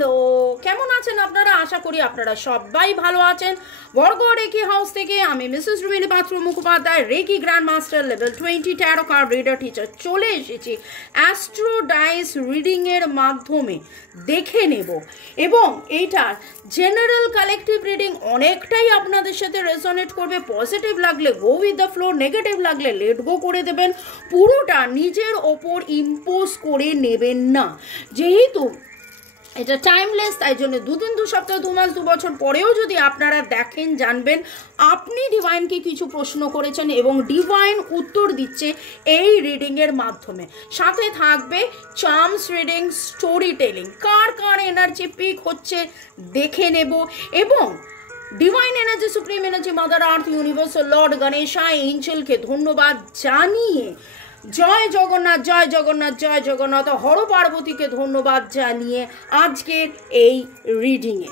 Hello, কেমন আছেন আপনারা? আশা করি আপনারা সবাই ভালো আছেন। বরগড় রেকি হাউস থেকে আমি Mrs Rumini Patra Mukhopadhyay, reiki grand master level 20 tarot card reader teacher চলে এসেছি অ্যাস্ট্রো ডাইস রিডিংয়ের মাধ্যমে দেখে নেব এবং এইটার জেনারেল কালেকটিভ রিডিং অনেকটাই আপনাদের সাথে রেজোনেট করবে। পজিটিভ লাগলে go with the flow, negative লাগলে লেট গো করে দেবেন। পুরোটা নিজের ওপর ইম্পোজ করে নেবেন না, যেহেতু এটা টাইমলেস, তাই জন্য দুদিন, 2 সপ্তাহ, 2 মাস, 2 বছর পরেও যদি আপনারা দেখেন, জানবেন আপনি ডিভাইনকে কিছু প্রশ্ন করেছেন এবং ডিভাইন উত্তর দিচ্ছে এই রিডিংয়ের মাধ্যমে। সাথে থাকবে চার্মস রিডিং, স্টোরি টেলিং, কার কার এনার্জি পিক হচ্ছে দেখে নেব এবং divine energy, supreme energy, Mother Earth, universe, Lord Ganesha, এঞ্জেলকে ধন্যবাদ জানিয়ে জয় জগন্নাথ, জয় জগন্নাথ, জয় জগন্নাথ, হর পার্বতীকে ধন্যবাদ জানিয়ে আজকের এই রিডিংয়ে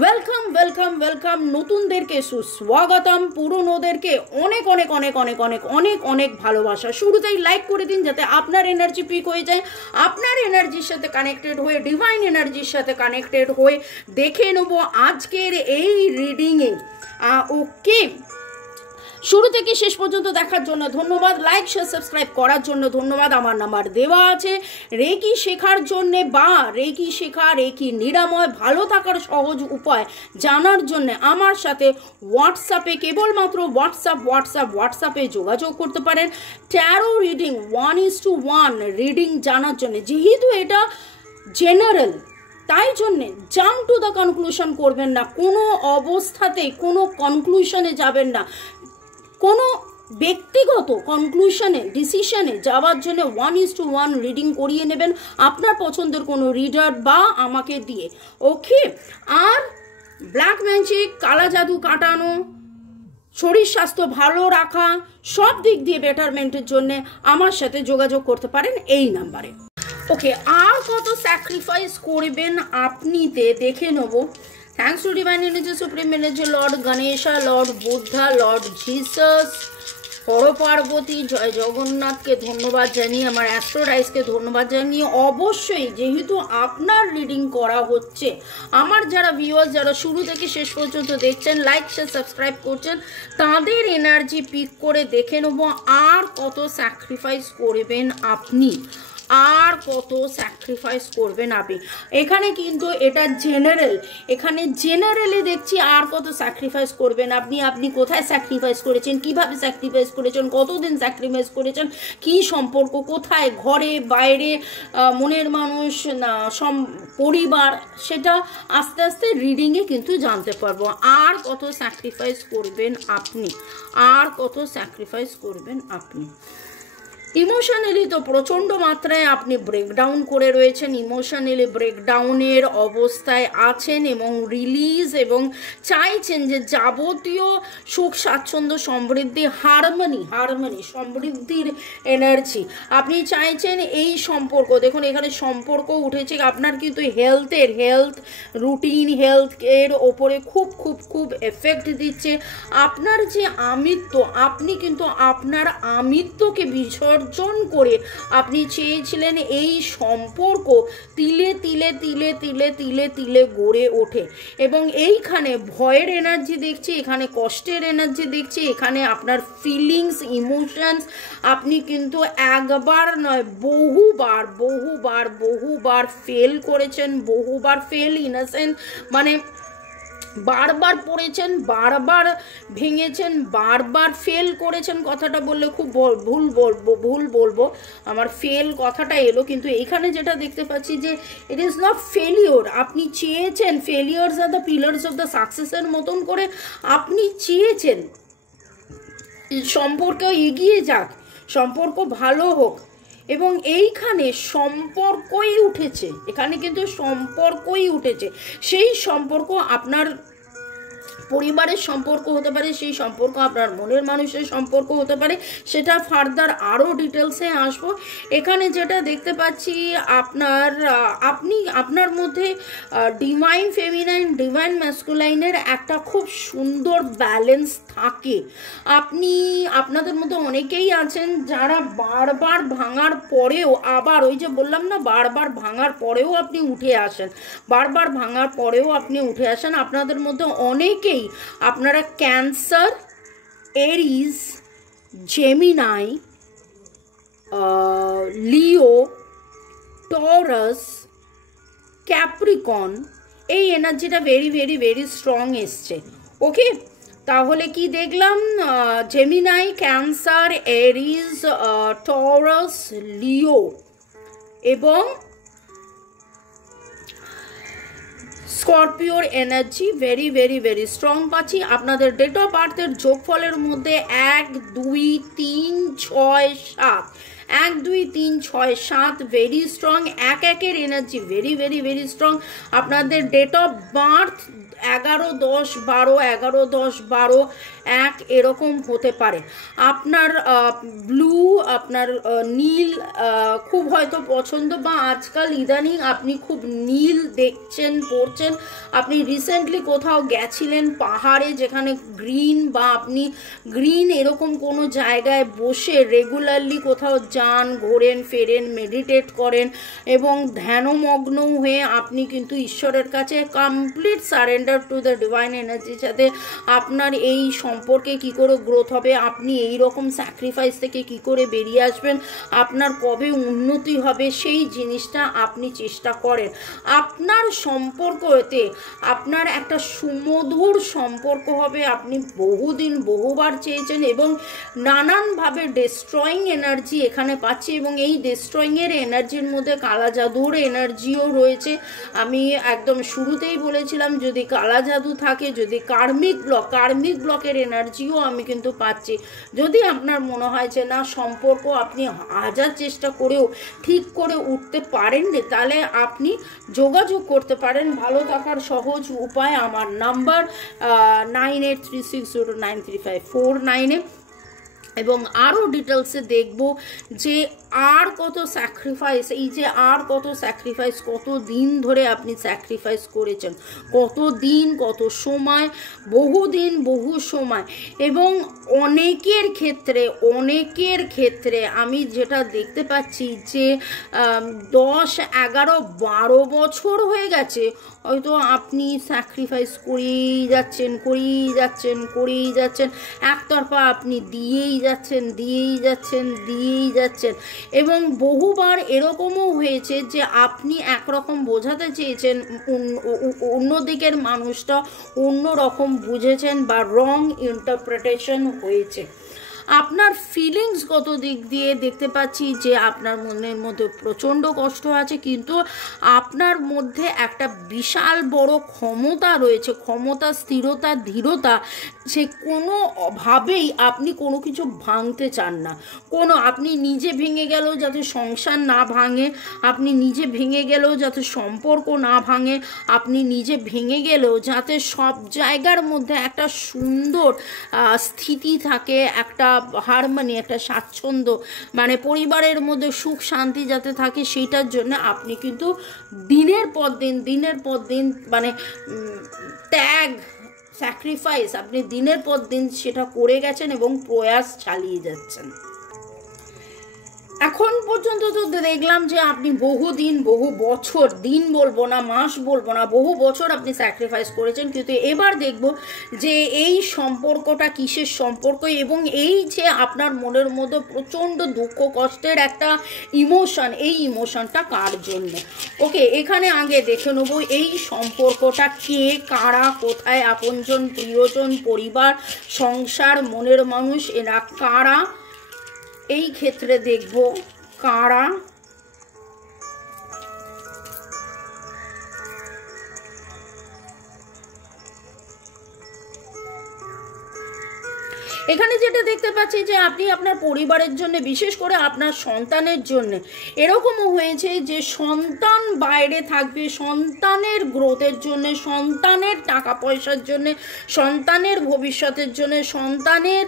ওয়েলকাম ওয়েলকাম ওয়েলকাম। নতুনদেরকে সুস্বাগতম, পুরনোদেরকে অনেক অনেক অনেক অনেক অনেক অনেক অনেক ভালোবাসা। শুরুতেই লাইক করে দিন যাতে আপনার এনার্জি পিক হয়ে যায়, আপনার এনার্জির সাথে কানেক্টেড হয়ে, ডিভাইন এনার্জির সাথে কানেক্টেড হয়ে দেখে নেব আজকের এই রিডিংয়ে। ওকে, শুরু থেকে শেষ পর্যন্ত দেখার জন্য ধন্যবাদ, লাইক শেয়ার সাবস্ক্রাইব করার জন্য ধন্যবাদ। আমার নাম্বার দেওয়া আছে রেকি শেখার জন্যে বা রেকি শেখা, রেকি নিরাময়, ভালো থাকার সহজ উপায় জানার জন্য আমার সাথে হোয়াটসঅ্যাপে, কেবলমাত্র হোয়াটসঅ্যাপে যোগাযোগ করতে পারেন। ট্যারো রিডিং 1:1 রিডিং জানার জন্য, যেহেতু এটা জেনারেল তাই জন্যে জাম্প টু দ্য কনক্লুশন করবেন না, কোনো অবস্থাতেই কোনো কনক্লুশনে যাবেন না, কোনো ব্যক্তিগত কনক্লুশনে, ডিসিশনে যাওয়ার জন্য 1:1 রিডিং করিয়ে নেবেন আপনার পছন্দের কোনো রিডার বা আমাকে দিয়ে। ওকে, আর ব্ল্যাক ম্যাজিক, কালা জাদু কাটানো, শরীর স্বাস্থ্য ভালো রাখা, সব দিক দিয়ে বেটারমেন্টের জন্য আমার সাথে যোগাযোগ করতে পারেন এই নাম্বারে। ওকে, আর কত স্যাক্রিফাইস করবেন আপনিতে দেখে নেব। Thanks to divine energy, supreme energy, Lord Ganesha, Lord Buddha, Lord Jesus, Har Parvati, জয় জগন্নাথকে ধন্যবাদ জানিয়ে, আমার অ্যাস্ট্রো ডাইসকে ধন্যবাদ জানিয়ে, অবশ্যই যেহেতু আপনার রিডিং করা হচ্ছে, আমার যারা ভিউয়ার্স যারা শুরু থেকে শেষ পর্যন্ত দেখছেন, লাইক শেয়ার সাবস্ক্রাইব করছেন, তাদের এনার্জি পিক করে দেখে নেব আর কত স্যাক্রিফাইস করবেন আপনি, আর কত স্যাক্রিফাইস করবেন আপনি। এখানে কিন্তু এটা জেনারেল, এখানে জেনারেলি দেখছি আর কত স্যাক্রিফাইস করবেন আপনি, আপনি কোথায় স্যাক্রিফাইস করেছেন, কিভাবে স্যাক্রিফাইস করেছেন, কতদিন স্যাক্রিফাইস করেছেন, কি সম্পর্ক, কোথায়, ঘরে বাইরে, মনের মানুষ না পরিবার, সেটা আস্তে আস্তে রিডিংয়ে কিন্তু জানতে পারবো। আর কত স্যাক্রিফাইস করবেন আপনি, আর কত স্যাক্রিফাইস করবেন আপনি। ইমোশনালি তো প্রচণ্ড মাত্রায় আপনি ব্রেকডাউন করে রয়েছেন, ইমোশনালি ব্রেকডাউনের অবস্থায় আছেন এবং রিলিজ এবং চাইছেন যে যাবতীয় সুখ স্বাচ্ছন্দ্য, সমৃদ্ধি, হারমোনি সমৃদ্ধির এনার্জি আপনি চাইছেন। এই সম্পর্ক দেখুন, এখানে সম্পর্ক উঠেছে, আপনার কিন্তু হেলথ রুটিন, হেলথের ওপরে খুব খুব খুব এফেক্ট দিচ্ছে। আপনার যে আমিত্ব, আপনি কিন্তু আপনার আমিত্বকে বিসর্জন করে আপনি চেয়েছিলেন এই সম্পর্ক তিলে তিলে তিলে তিলে তিলে তিলে গড়ে ওঠে এবং এইখানে ভয়ের এনার্জি দেখছি, এখানে কষ্টের এনার্জি দেখছি, এখানে আপনার ফিলিংস, ইমোশনস আপনি কিন্তু একবার নয় বহুবার ফেল করেছেন, বহুবার ফেল ইন আ সেন্স মানে বারবার পড়েছেন, বারবার ভেঙেছেন, বারবার ফেল করেছেন। কথাটা বললে খুব ভুল বলবো, আমার ফেল কথাটা এলো, কিন্তু এইখানে যেটা দেখতে পাচ্ছি যে ইট ইজ নট ফেলিওর। আপনি চেয়েছেন, failures are the pillars of the সাকসেসের মতন করে আপনি চেয়েছেন সম্পর্ক এগিয়ে যাক, সম্পর্ক ভালো হোক এবং এইখানে সম্পর্কই উঠেছে, এখানে কিন্তু সম্পর্কই উঠেছে। সেই সম্পর্ক আপনার পরিবারের সম্পর্ক হতে পারে, সেই সম্পর্ক আপনার মনের মানুষের সম্পর্ক হতে পারে, সেটা ফার্দার আরও ডিটেলসে আসবো। এখানে যেটা দেখতে পাচ্ছি আপনার মধ্যে ডিভাইন ফেমিনাইন ডিভাইন ম্যাসকুলাইনের একটা খুব সুন্দর ব্যালেন্স থাকে। আপনাদের মধ্যে অনেকেই আছেন যারা বারবার ভাঙার পরেও আবার ওই যে বললাম না, বারবার ভাঙার পরেও আপনি উঠে আসেন, বারবার ভাঙার পরেও আপনি উঠে আসেন। আপনাদের মধ্যে অনেকেই আপনারা ক্যান্সার, এরিস, জেমিনাই, লিও, টরাস, ক্যাপ্রিকন, এই এনার্জিটা ভেরি ভেরি ভেরি স্ট্রং এসছে। ওকে, তাহলে কি দেখলাম? Gemini, Cancer, Aries, Taurus, Leo এবং স্করপিওর energy very very very strong পাচ্ছি। আপনাদের ডেট অফ বার্থের যোগফলের মধ্যে 1, 2, 3, 6, 7, 1, 2, 3, 6, 7 ভেরি স্ট্রং। 1-1-এর energy very very very strong. আপনাদের ডেট অফ বার্থ 11-10-12, 11-10-12, 1 এরকম হতে পারে। আপনার ব্লু, আপনার নীল খুব হয়তো পছন্দ, বা আজকাল ইদানিং আপনি খুব নীল দেখছেন, পড়ছেন। আপনি রিসেন্টলি কোথাও গেছিলেন পাহাড়ে, যেখানে গ্রিন, বা আপনি গ্রিন এরকম কোনো জায়গায় বসে রেগুলারলি কোথাও যান, ঘোরেন, ফেরেন, মেডিটেট করেন এবং ধ্যানমগ্ন হয়ে আপনি কিন্তু ঈশ্বরের কাছে complete surrender to the divine এনার্জির সাথে আপনার এই সম্পর্কে কি করে গ্রোথ হবে, আপনি এই রকম স্যাক্রিফাইস থেকে কি করে বেরিয়ে আসবেন, আপনার কবে উন্নতি হবে, সেই জিনিসটা আপনি চেষ্টা করেন। আপনার সম্পর্কতে আপনার একটা সুমধুর সম্পর্ক হবে, আপনি বহুদিন বহুবার চেয়েছেন এবং নানানভাবে ডিস্ট্রয়িং এনার্জি এখানে পাচ্ছি এবং এই ডিস্ট্রয়িংয়ের এনার্জির মধ্যে কালা জাদুর এনার্জিও রয়েছে। আমি একদম শুরুতেই বলেছিলাম, যদি কালা জাদু থাকে, যদি কার্মিক ব্লকের এনার্জিও আমি কিন্তু পাচ্ছি। যদি আপনার মনে হয় যে না, সম্পর্ক আপনি হাজার চেষ্টা করেও ঠিক করে উঠতে পারেননি, তাহলে আপনি যোগাযোগ করতে পারেন। ভালো থাকার সহজ উপায়, আমার নাম্বার 9836093549 এবং আরও ডিটেলসে দেখব যে আর কত স্যাক্রিফাইস, এই যে আর কত স্যাক্রিফাইস, কত দিন ধরে আপনি স্যাক্রিফাইস করেছেন, কত দিন, কত সময়, বহুদিন, বহু সময়। এবং অনেকের ক্ষেত্রে আমি যেটা দেখতে পাচ্ছি যে 10, 11, 12 বছর হয়ে গেছে হয়তো আপনি স্যাক্রিফাইস করেই যাচ্ছেন, একতরফা আপনি দিয়েই যাচ্ছেন এবং বহুবার এরকমও হয়েছে যে আপনি একরকম বোঝাতে চেয়েছেন, অন্যদিকের মানুষটা অন্য রকম বুঝেছেন বা রং ইন্টারপ্রিটেশন হয়েছে। আপনার ফিলিংসগত দিক দিয়ে দেখতে পাচ্ছি যে আপনার মনের মধ্যে প্রচণ্ড কষ্ট আছে, কিন্তু আপনার মধ্যে একটা বিশাল বড় ক্ষমতা রয়েছে, ক্ষমতা, স্থিরতা, ধীরতা। সে কোনোভাবেই আপনি কোনো কিছু ভাঙতে চান না। আপনি নিজে ভেঙে গেলেও যাতে সংসার না ভাঙে, আপনি নিজে ভেঙে গেলেও যাতে সম্পর্ক না ভাঙে, আপনি নিজে ভেঙে গেলেও যাতে সব জায়গার মধ্যে একটা সুন্দর স্থিতি থাকে, একটা হারমোনি, একটা স্বাচ্ছন্দ্য, মানে পরিবারের মধ্যে সুখ শান্তি যাতে থাকে, সেইটার জন্য আপনি কিন্তু দিনের পর দিন মানে ত্যাগ, স্যাক্রিফাইস আপনি দিনের পর দিন সেটা করে গেছেন এবং প্রয়াস চালিয়ে যাচ্ছেন। এখন পর্যন্ত তো দেখলাম যে আপনি বহুদিন, বহু বছর, দিন বলবো না, মাস বলবো না, বহু বছর আপনি স্যাক্রিফাইস করেছেন। কিন্তু এবার দেখব যে এই সম্পর্কটা কিসের সম্পর্ক এবং এই যে আপনার মনের মধ্যে প্রচণ্ড দুঃখ কষ্টের একটা ইমোশন, এই ইমোশনটা কার জন্য। ওকে, এখানে আগে দেখে নেবো এই সম্পর্কটা কে, কারা, কোথায়, আপনজন, প্রিয়জন, পরিবার, সংসার, মনের মানুষ, এরা কারা। এই ক্ষেত্রে দেখব কারা। এখানে যেটা দেখতে পাচ্ছি যে আপনি আপনার পরিবারের জন্য, বিশেষ করে আপনার সন্তানের জন্য, এরকমও হয়েছে যে সন্তান বাইরে থাকবে, সন্তানের গ্রোথের জন্য, সন্তানের টাকা পয়সার জন্য, সন্তানের ভবিষ্যতের জন্য, সন্তানের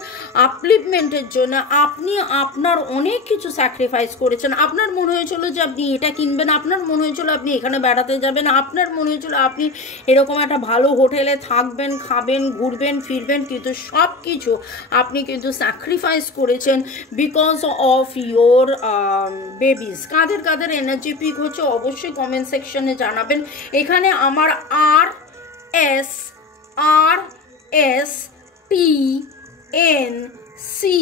আপলিফমেন্টের জন্য আপনি আপনার অনেক কিছু স্যাক্রিফাইস করেছেন। আপনার মনে হয়েছিল যে আপনি এটা কিনবেন, আপনার মনে হয়েছিল আপনি এখানে বেড়াতে যাবেন, আপনার মনে হয়েছিল আপনি এরকম একটা ভালো হোটেলে থাকবেন, খাবেন, ঘুরবেন, ফিরবেন, কিন্তু সব কিছু আপনি কিন্তু স্যাক্রিফাইস করেছেন বিকজ অফ ইয়োর বেবিজ। কাদের কাদের এনার্জি পিক হচ্ছে অবশ্যই কমেন্ট সেকশনে জানাবেন। এখানে আমার R S T N C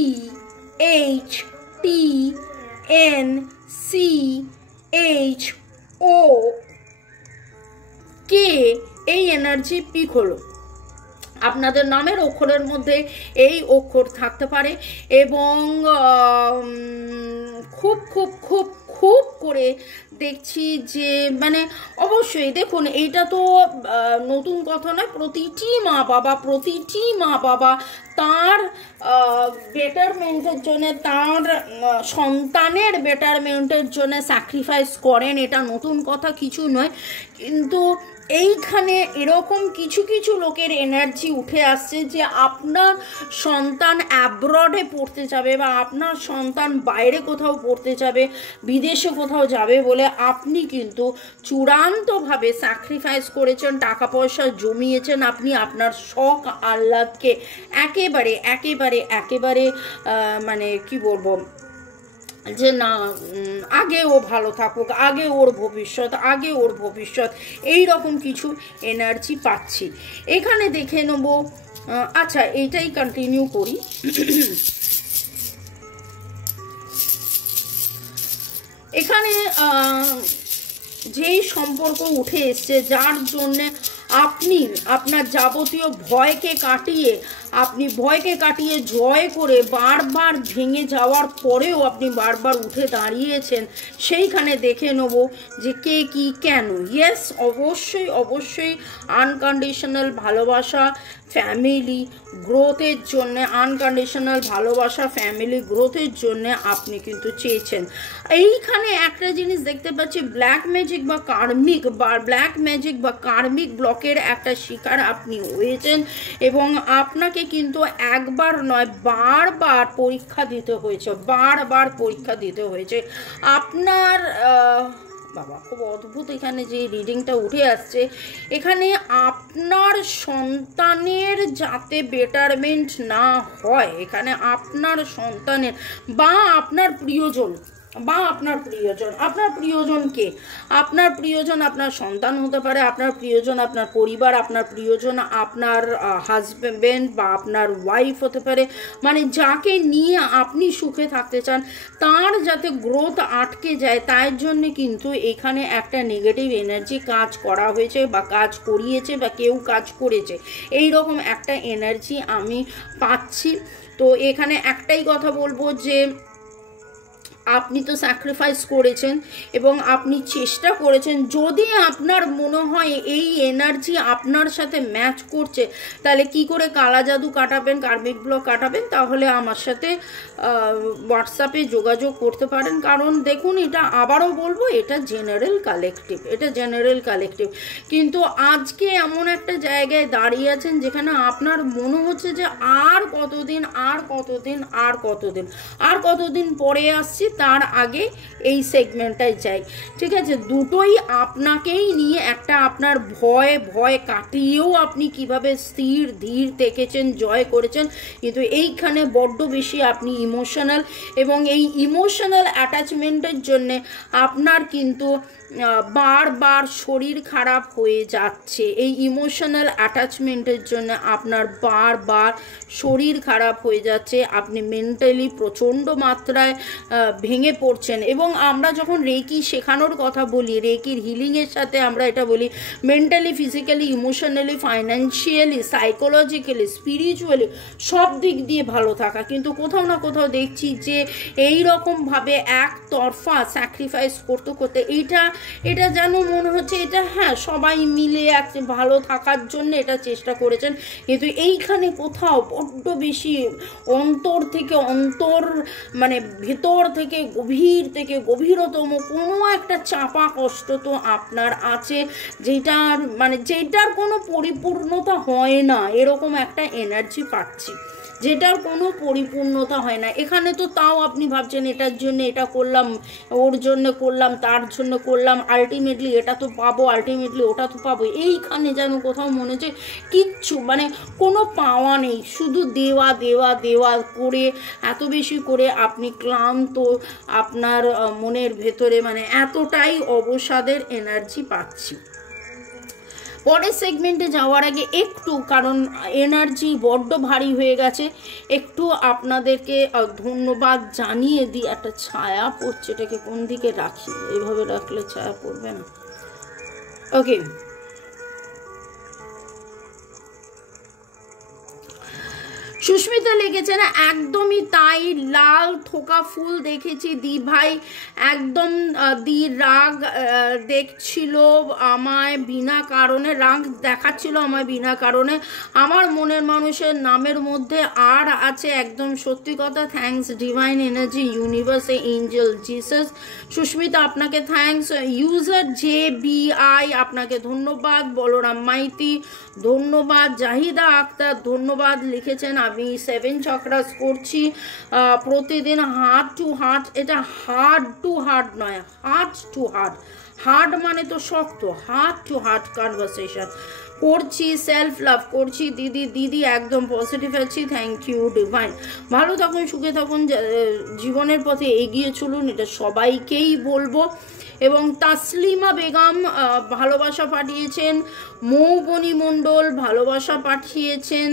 H T N C H ও কে এই এনার্জি পিক হলো। আপনাদের নামের অক্ষরের মধ্যে এই অক্ষর থাকতে পারে এবং খুব খুব খুব খুব করে দেখছি যে মানে অবশ্যই দেখুন, এইটা তো নতুন কথা নয়, প্রতিটি মা বাবা তার বেটারমেন্টের জন্য, তার সন্তানের বেটারমেন্টের জন্য স্যাক্রিফাইস করেন, এটা নতুন কথা কিছু নয়। কিন্তু এইখানে এরকম কিছু কিছু লোকের এনার্জি উঠে আসছে যে আপনার সন্তান অ্যাব্রডে পড়তে যাবে বা আপনার সন্তান বাইরে কোথাও পড়তে যাবে, বিদেশে কোথাও যাবে বলে আপনি কিন্তু চূড়ান্তভাবে স্যাক্রিফাইস করেছেন, টাকা পয়সা জমিয়েছেন, আপনি আপনার শখ আহ্লাদকে একেবারে একেবারে একেবারে মানে কি বলবো যে না আগে ও ভালো থাকুক, আগে ওর ভবিষ্যৎ এই রকম কিছু এনার্জি পাচ্ছি এখানে। দেখে নেব, আচ্ছা এইটাই কন্টিনিউ করি। এখানে যেই সম্পর্ক উঠে এসছে, যার জন্যে আপনি আপনার যাবতীয় ভয়কে কাটিয়ে জয় করে বারবার ভেঙে যাওয়ার পরেও আপনি বারবার উঠে দাঁড়িয়েছেন, সেইখানে দেখে নেব যে কে কি কেন। ইয়েস, অবশ্যই আনকন্ডিশনাল ভালোবাসা, ফ্যামিলি গ্রোথের জন্য, আনকন্ডিশনাল ভালোবাসা ফ্যামিলি গ্রোথের জন্য আপনি কিন্তু চেয়েছেন। এইখানে একটা জিনিস দেখতে পাচ্ছি, ব্ল্যাক ম্যাজিক বা কার্মিক ব্লকের একটা শিকার আপনি হয়েছেন এবং আপনাকে কিন্তু একবার নয় বারবার পরীক্ষা দিতে হয়েছে। আপনার বাবা খুব অদ্ভুত এখানে যে রিডিংটা উঠে আসছে, এখানে আপনার সন্তানের যাতে বেটারমেন্ট না হয়, এখানে আপনার সন্তানের বা আপনার প্রিয়জন আপনার প্রিয়জন আপনার সন্তান হতে পারে, আপনার প্রিয়জন আপনার পরিবার, আপনার প্রিয়জন আপনার হাজব্যান্ড বা আপনার ওয়াইফ হতে পারে, মানে যাকে নিয়ে আপনি সুখে থাকতে চান তার যাতে গ্রোথ আটকে যায়, তার জন্য কিন্তু এখানে একটা নেগেটিভ এনার্জি কাজ করা হয়েছে বা কাজ করিয়েছে বা কেউ কাজ করেছে, এই রকম একটা এনার্জি আমি পাচ্ছি। তো এখানে একটাই কথা বলবো যে আপনি তো স্যাক্রিফাইস করেছেন এবং আপনি চেষ্টা করেছেন। যদি আপনার মনে হয় এই এনার্জি আপনার সাথে ম্যাচ করছে, তাহলে কি করে কালা জাদু কাটাবেন, কার্মিক ব্লক কাটাবেন, তাহলে আমার সাথে হোয়াটসঅ্যাপে যোগাযোগ করতে পারেন। কারণ দেখুন, এটা আবারও বলবো, এটা জেনারেল কালেকটিভ, কিন্তু আজকে এমন একটা জায়গায় দাঁড়িয়ে আছেন যেখানে আপনার মনে হচ্ছে যে আর কতদিন পরে আসছি, তার আগে এই সেগমেন্টটাই চাই। ঠিক আছে, দুটোই আপনাকেই নিয়ে, একটা আপনার ভয় কাটিয়েও আপনি কিভাবে স্থির ধীর থেকেছেন, জয় করেছেন, কিন্তু এইখানে বড্ড বেশি আপনি ইমোশনাল এবং এই ইমোশনাল অ্যাটাচমেন্টের জন্যে আপনার কিন্তু বারবার শরীর খারাপ হয়ে যাচ্ছে। এই ইমোশনাল অ্যাটাচমেন্টের জন্য আপনার বারবার শরীর খারাপ হয়ে যাচ্ছে, আপনি মেন্টালি প্রচণ্ড মাত্রায় ভেঙে পড়ছেন। এবং আমরা যখন রেকি শেখানোর কথা বলি, রেকির হিলিংয়ের সাথে আমরা এটা বলি mentally, physically, emotionally, financially, psychologically, spiritually সব দিক দিয়ে ভালো থাকা, কিন্তু কোথাও না কোথাও দেখছি যে এই রকমভাবে একতরফা স্যাক্রিফাইস করতে এইটা এটা যেন মনে হচ্ছে এটা হ্যাঁ সবাই মিলে এক ভালো থাকার জন্য এটা চেষ্টা করেছেন, কিন্তু এইখানে কোথাও বড্ড বেশি অন্তর থেকে মানে ভেতর থেকে গভীরতম কোনো একটা চাপা কষ্ট তো আপনার আছে, যেটার কোনো পরিপূর্ণতা হয় না, এরকম একটা এনার্জি পাচ্ছি, যেটার কোনো পরিপূর্ণতা হয় না। এখানে তো তাও আপনি ভাবছেন এটার জন্য এটা করলাম, ওর জন্য করলাম, তার জন্য করলাম, আলটিমেটলি এটা তো পাবো, আলটিমেটলি ওটা তো পাবো। এইখানে যেন কোথাও মনে হচ্ছে কিচ্ছু মানে কোনো পাওয়া নেই, শুধু দেওয়া দেওয়া দেওয়া করে এত বেশি করে আপনি ক্লান্ত, আপনার মনের ভেতরে মানে এতটাই অবসাদের এনার্জি পাচ্ছি। পরের সেগমেন্টে যাওয়ার আগে একটু, কারণ এনার্জি বড্ড ভারী হয়ে গেছে, একটু আপনাদেরকে ধন্যবাদ জানিয়ে দিই। একটা ছায়া পড়ছে, এটাকে কোন দিকে রাখি? এইভাবে রাখলে ছায়া পড়বে না। ওকে, সুস্মিতা লিখেছেন একদমই তাই, লাল থোকা ফুল দেখেছি দি ভাই, একদম দি রাগ দেখছিল আমায় বিনা কারণে, রাগ দেখাচ্ছিল আমায় বিনা কারণে, আমার মনের মানুষের নামের মধ্যে আর আছে, একদম সত্যি কথা। থ্যাঙ্কস ডিভাইন এনার্জি, ইউনিভার্সে, এঞ্জেল, জিসাস। সুস্মিতা আপনাকে থ্যাঙ্কস। ইউজার JBI আপনাকে ধন্যবাদ। বলরাম মাইতি ধন্যবাদ। জাহিদা আক্তার ধন্যবাদ, লিখেছেন আমি 7 চক্রাস করছি প্রতিদিন, হার্ট টু হার্ট, এটা হার্ট টু হার্ট নয়, হার্ট টু হার্ট, হার্ট মানে তো শক্ত, হার্ট টু হার্ট কনভারসেশন করছি, সেলফ লাভ করছি। দিদি একদম পজিটিভ আছি, থ্যাংক ইউ ডিভাইন। ভালো থাকুন, সুখে থাকুন, জীবনের পথে এগিয়ে চলুন, এটা সবাইকেই বলবো। এবং তাসলিমা বেগম ভালোবাসা পাঠিয়েছেন। মৌবনী মণ্ডল ভালোবাসা পাঠিয়েছেন।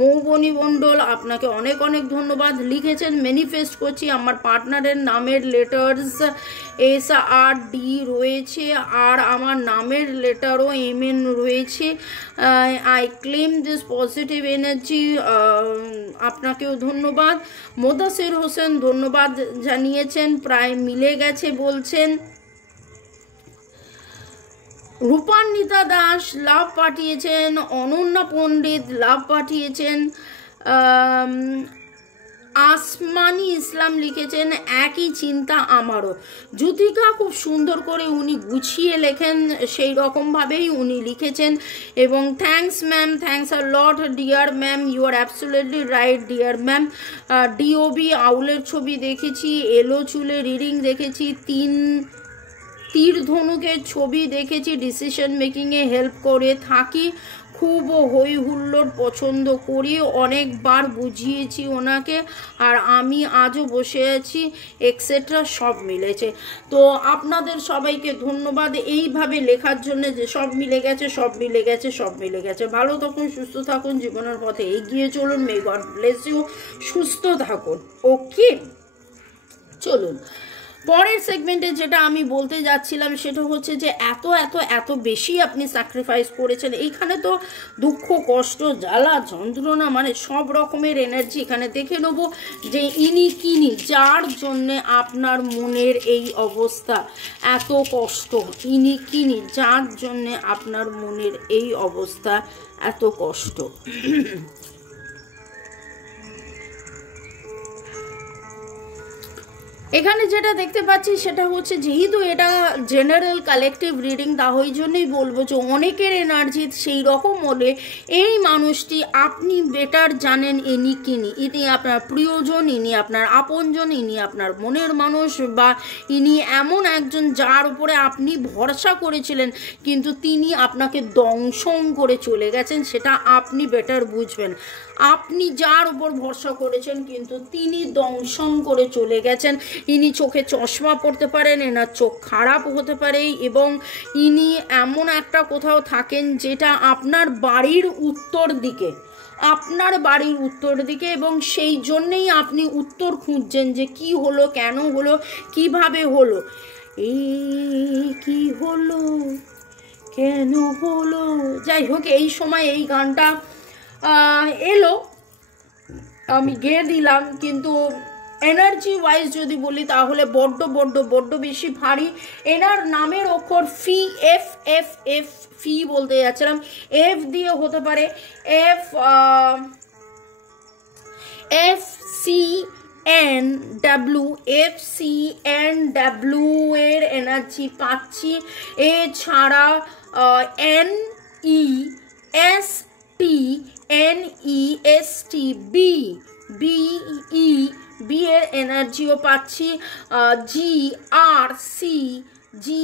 মৌবনী মণ্ডল আপনাকে অনেক অনেক ধন্যবাদ। লিখেছেন ম্যানিফেস্ট করছি আমার পার্টনারের নামের লেটার্স SRD রয়েছে, আর আমার নামের লেটারও MN রয়েছে। I claim this positive energy. আপনাকেও ধন্যবাদ। মোদাসির হোসেন ধন্যবাদ জানিয়েছেন, প্রায় মিলে গেছে বলছেন। রূপান্বিতা দাস লাভ পাঠিয়েছেন। অনন্যা পণ্ডিত লাভ পাঠিয়েছেন। আসমানি ইসলাম লিখেছেন একই চিন্তা আমারও। যুথিকা খুব সুন্দর করে উনি গুছিয়ে লেখেন, সেই রকমভাবেই উনি লিখেছেন। এবং thanks ma'am, thanks a lot dear ma'am, you are absolutely right dear ma'am. DOB আউলের ছবি দেখেছি, এলো চুলে রিডিং দেখেছি, তীর ধনুকের ছবি দেখেছি, ডিসিশন মেকিংয়ে হেল্প করে থাকি, খুব হই হুল্লোড় পছন্দ করি, অনেকবার বুঝিয়েছি ওনাকে, আর আমি আজও বসে আছি, এক্সেট্রা সব মিলেছে। তো আপনাদের সবাইকে ধন্যবাদ এইভাবে লেখার জন্য, যে সব মিলে গেছে, সব মিলে গেছে, সব মিলে গেছে। ভালো থাকুন, সুস্থ থাকুন, জীবনের পথে এগিয়ে চলুন। May God bless you. সুস্থ থাকুন। ওকে, চলুন পরের সেগমেন্টে যেটা আমি বলতে যাচ্ছিলাম সেটা হচ্ছে যে এত বেশি আপনি স্যাক্রিফাইস করেছেন। এইখানে তো দুঃখ, কষ্ট, জ্বালা, যন্ত্রণা, মানে সব রকমের এনার্জি এখানে দেখে নেব যে কিনি যার জন্যে আপনার মনের এই অবস্থা, এত কষ্ট, কিনি যার জন্যে আপনার মনের এই অবস্থা, এত কষ্ট। এখানে যেটা দেখতে পাচ্ছি সেটা হচ্ছে, যেহেতু এটা জেনারেল কালেকটিভ রিডিং, তা ওই জন্যই বলবো যে অনেকের এনার্জি সেই রকম হলে এই মানুষটি আপনি বেটার জানেন ইনি আপনার প্রিয়জন, ইনি আপনার আপনজন, ইনি আপনার মনের মানুষ, বা ইনি এমন একজন যার উপরে আপনি ভরসা করেছিলেন কিন্তু তিনি আপনাকে দংশন করে চলে গেছেন, সেটা আপনি বেটার বুঝবেন। আপনি যার উপর ভরসা করেছেন কিন্তু তিনি দংশন করে চলে গেছেন। ইনি চোখে চশমা পড়তে পারেন, এনার চোখ খারাপ হতে পারে, এবং ইনি এমন একটা কোথাও থাকেন যেটা আপনার বাড়ির উত্তর দিকে, এবং সেই জন্যেই আপনি উত্তর খুঁজছেন যে কি হলো, কেন হলো, কিভাবে হলো, এই কি হলো, কেন হলো। যাই হোক, এই সময় এই গানটা এলো, আমি গেয়ে দিলাম, কিন্তু এনার্জি ওয়াইজ যদি বলি তাহলে বড্ড বেশি ভারী। এনার নামের অক্ষর ফি, এফ এফ এফ ফি বলতে যাচ্ছিলাম, এফ দিয়ে হতে পারে F F C N W, F C N W এর এনার্জি পাচ্ছি। এছাড়া N E S T, N E S T, B B, B এর এনার্জিও পাচ্ছি। G R C, G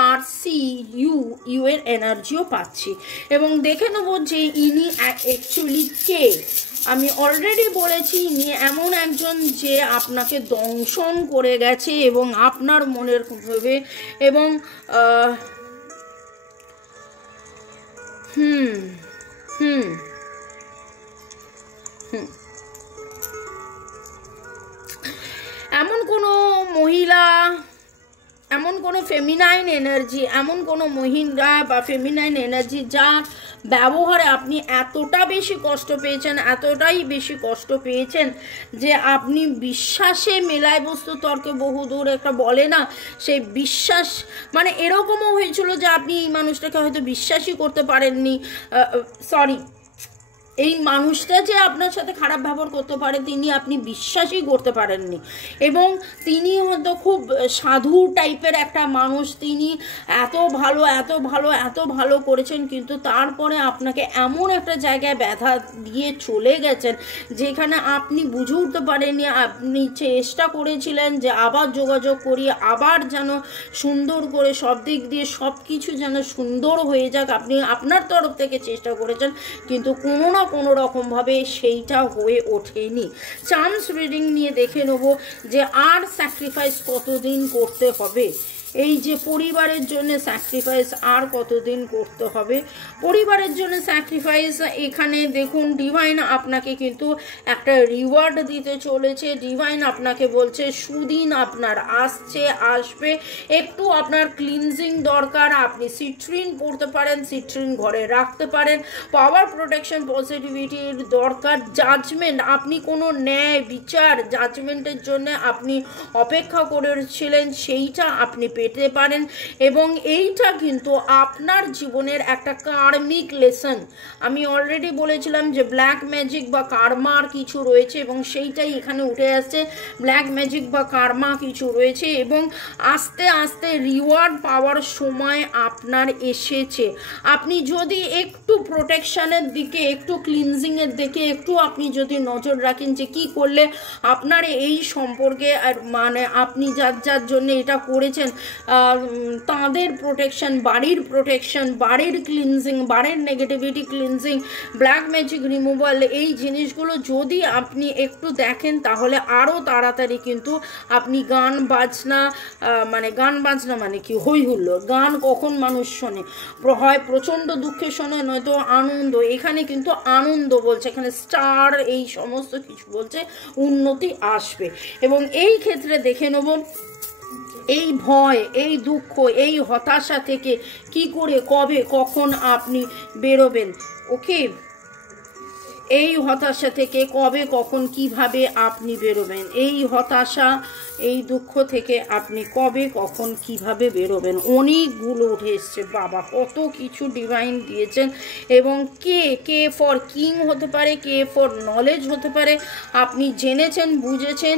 R C U, U এর এনার্জিও পাচ্ছি। এবং দেখে নেব যে ইনি অ্যাকচুয়ালি কে। আমি অলরেডি বলেছি ইনি এমন একজন যে আপনাকে দংশন করে গেছে এবং আপনার মনের ভেবে এবং এমন কোনো মহিলা, এমন কোনো ফেমিনাইন এনার্জি, এমন কোনো মহিলা বা ফেমিনাইন এনার্জি যার ব্যবহারে আপনি এতটা বেশি কষ্ট পেয়েছেন, এতটাই বেশি কষ্ট পেয়েছেন যে আপনি বিশ্বাসে মেলায় বস্তু তর্কে বহুদূর একটা বলে না, সেই বিশ্বাস মানে এরকমও হয়েছিল যে আপনি এই মানুষটাকে হয়তো বিশ্বাসই করতে পারেননি। এই মানুষটা যে আপনার সাথে খারাপ ব্যবহার করতে পারে তিনি আপনি বিশ্বাসই করতে পারেননি। এবং তিনি হয়তো খুব সাধু টাইপের একটা মানুষ, তিনি এত ভালো এত ভালো এত ভালো করেছেন, কিন্তু তারপরে আপনাকে এমন একটা জায়গায় ব্যথা দিয়ে চলে গেছেন যেখানে আপনি বুঝে উঠতে পারেননি। আপনি চেষ্টা করেছিলেন যে আবার যোগাযোগ করি, আবার যেন সুন্দর করে সব দিক দিয়ে সব কিছু যেন সুন্দর হয়ে যাক, আপনি আপনার তরফ থেকে চেষ্টা করেছেন, কিন্তু কোনো না কোনো রকমভাবে সেইটা হয়ে ওঠেনি। চান্স রিডিং নিয়ে দেখে নেব যে আর স্যাক্রিফাইস কতদিন করতে হবে। এই যে পরিবারের জন্য স্যাক্রিফাইস আর কতদিন করতে হবে। পরিবারের জন্য স্যাক্রিফাইস এখানে দেখুন ডিভাইন আপনাকে কিন্তু একটা রিওয়ার্ড দিতে চলেছে। ডিভাইন আপনাকে বলছে সুদিন আপনার আসবে, একটু আপনার ক্লিনজিং দরকার। আপনি সিট্রিন পড়তে পারেন, সিট্রিন ঘরে রাখতে পারেন। পাওয়ার প্রোটেকশন পজিটিভিটির দরকার। জাজমেন্ট, আপনি কোনো ন্যায় বিচার জাজমেন্টের জন্য আপনি অপেক্ষা করেছিলেন, সেইটা আপনি পেতে পারেন। এবং এইটা কিন্তু আপনার জীবনের একটা কার্মিক লেসন। আমি অলরেডি বলেছিলাম যে ব্ল্যাক ম্যাজিক বা কার্মার কিছু রয়েছে এবং সেইটাই এখানে উঠে আসছে। ব্ল্যাক ম্যাজিক বা কার্মা কিছু রয়েছে এবং আস্তে আস্তে রিওয়ার্ড পাওয়ার সময় আপনার এসেছে। আপনি যদি একটু প্রোটেকশনের দিকে, একটু ক্লিনজিংয়ের দিকে একটু আপনি যদি নজর রাখেন যে কি করলে আপনার এই সম্পর্কে আর মানে আপনি যার জন্য এটা করেছেন তাদের প্রোটেকশন, বাড়ির প্রোটেকশন, বাড়ির ক্লিনজিং, বাড়ির negativity cleansing, black magic removal, এই জিনিসগুলো যদি আপনি একটু দেখেন তাহলে আরও তাড়াতাড়ি কিন্তু আপনি গান বাজনা মানে কি হই হুল্লোড়, গান কখন মানুষ শোনে, হয় প্রচণ্ড দুঃখে শোনে নয়তো আনন্দ। এখানে কিন্তু আনন্দ বলছে, এখানে স্টার এই সমস্ত কিছু বলছে উন্নতি আসবে। এবং এই ক্ষেত্রে দেখে নেব এই ভয়, এই দুঃখ, এই হতাশা থেকে কি করে কবে কখন আপনি বেরোবেন। ওকে, এই হতাশা থেকে কবে কখন কিভাবে আপনি বেরোবেন, এই হতাশা এই দুঃখ থেকে আপনি কবে কখন কিভাবে বেরোবেন। অনেকগুলো উঠে এসছে, বাবা কত কিছু ডিভাইন দিয়েছেন। এবং কে ফর কিং হতে পারে, কে ফর নলেজ হতে পারে। আপনি জেনেছেন, বুঝেছেন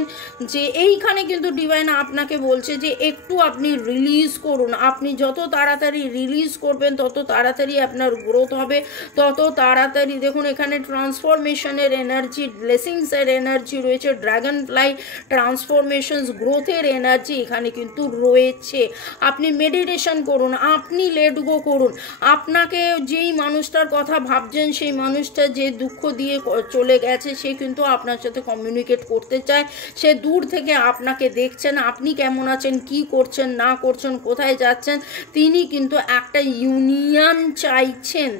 যে এইখানে কিন্তু ডিভাইন আপনাকে বলছে যে একটু আপনি রিলিজ করুন। আপনি যত তাড়াতাড়ি রিলিজ করবেন তত তাড়াতাড়ি আপনার গ্রোথ হবে, তত তাড়াতাড়ি। দেখুন এখানে ট্রান্সফরমেশনের এনার্জি, ব্লেসিংসের এনার্জি রয়েছে, ড্রাগন ফ্লাই ট্রান্সফরমেশনস, গ্রোথের এনার্জি এখানে কিন্তু রয়েছে। আপনি মেডিটেশন করুন, আপনি লেট গো করুন। আপনাকে যেই মানুষটার কথা ভাবছেন, সেই মানুষটা যে দুঃখ দিয়ে চলে গেছে, সে কিন্তু আপনার সাথে কমিউনিকেট করতে চায়। সে দূর থেকে আপনাকে দেখছেন, আপনি কেমন আছেন, কি করছেন না করছেন, কোথায় যাচ্ছেন, তিনি কিন্তু একটা ইউনিয়ন চাইছেন।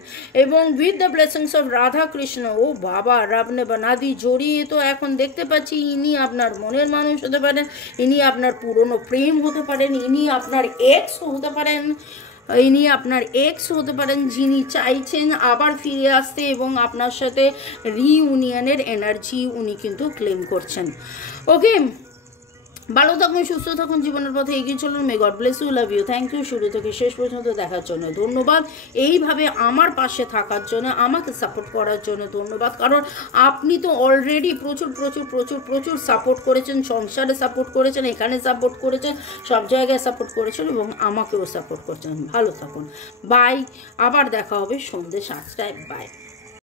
এবং with the blessings of Radha Krishna, ও বাবা রাবনে বানাদি জড়িয়ে তো এখন দেখতে পাচ্ছি ইনি আপনার মনের মানুষ হতে পারেন, ইনি আপনার পুরনো প্রেম হতে পারেন, ইনি আপনার এক্স হতে পারেন, যিনি চাইছেন আবার ফিরে আসতে এবং আপনার সাথে রিইউনিয়নের এনার্জি উনি কিন্তু ক্লেম করছেন। ওকে। ভালো থাকুন, সুস্থ থাকুন, জীবনের পথে এগিয়ে চলুন। May God bless you, love you, thank you শুরু থেকে শেষ পর্যন্ত দেখার জন্য ধন্যবাদ। এইভাবে আমার পাশে থাকার জন্য, আমাকে সাপোর্ট করার জন্য ধন্যবাদ। কারণ আপনি তো অলরেডি প্রচুর প্রচুর প্রচুর প্রচুর সাপোর্ট করেছেন, সংসারে সাপোর্ট করেছেন, এখানে সাপোর্ট করেছেন, সব জায়গায় সাপোর্ট করেছেন এবং আমাকেও সাপোর্ট করছেন। ভালো থাকুন, বাই। আবার দেখা হবে সন্ধ্যে 7টায়, বাই।